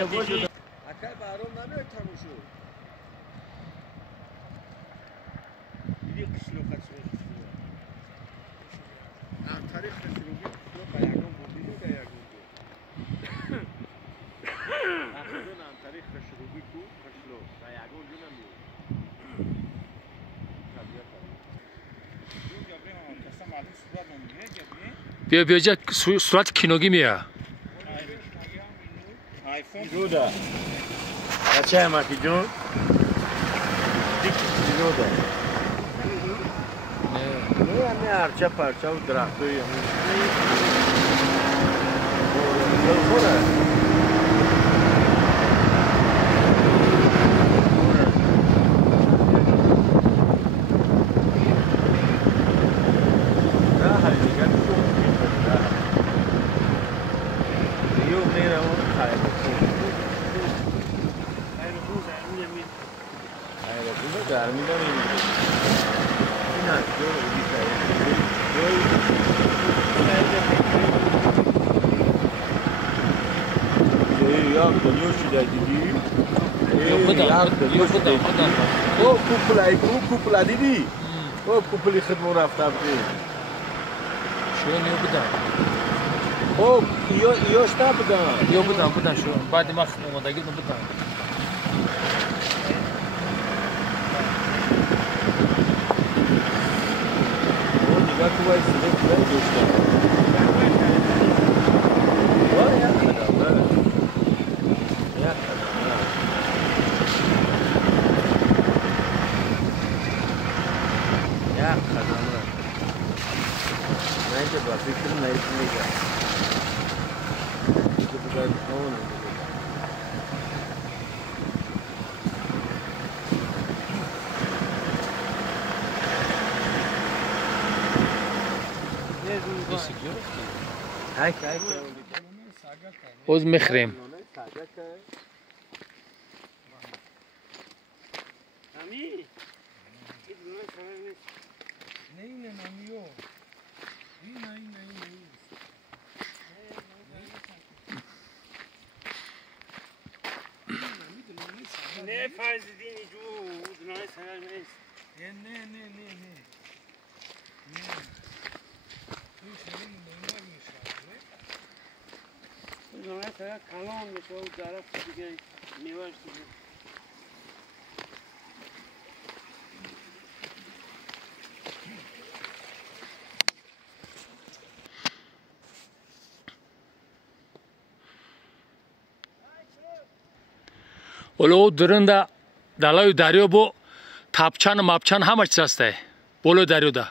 اکای برام نمیاد تموم شد دیدی قشلو خشلو ام تاریخ خشلو قشلو بیاگون بودی ده یاگون بود اخیرا ام تاریخ خشلو کو خشلو بیاگون جو نمیاد بیا بیا جا صورت کینوگی میاد Giroda. Facciamo anche giù. Giroda. Ne a me arcia parcia un tratto io. کوپلا دیدی؟ او کوپلی خدمت رفتم توی. شو نیو بودم. او یوش نبودم. یو بودم شو. بعد ما اومدگی بودم. او نگاه تو وای سیده کجای دوستا. وای یک خدمه. یک خدمه. یک خدمه. نه که با فکر نیست. اوز میخریم نه فرض دینی جو دنای سنر نیست نه دنای سنر کلام میشه و طرف دیگه میوهش دیگه ولو درنده دلای دریا بو تاپچان ماپچان همه چیز هسته بولو دریا ده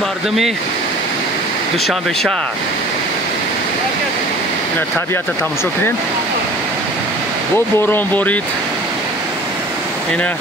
مردمی دوشنبه شهر اینا طبیعت تماشا کنین و بارون بارید اینا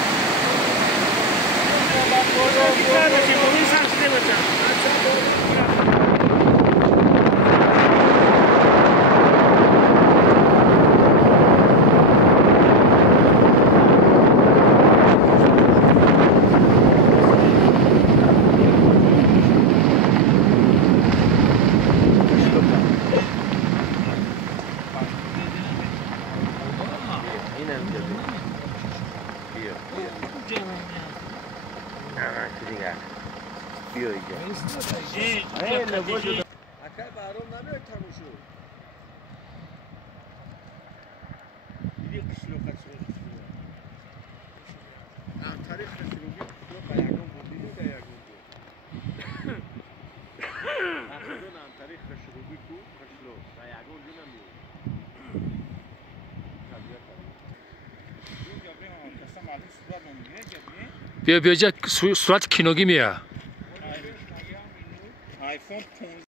بیا بیا کجا نمیاد نه دیگه بیا اینجا اکر برام نمیاد تموم شد دیگه قشلو تاریخ خسروگی قشلو بیاگون بودی نه بیاگون بود اخیرا تاریخ خسروگی کو قشلو بیاگون نمیاد بیا بیا جا صورت کینوگی میاد آیفون 15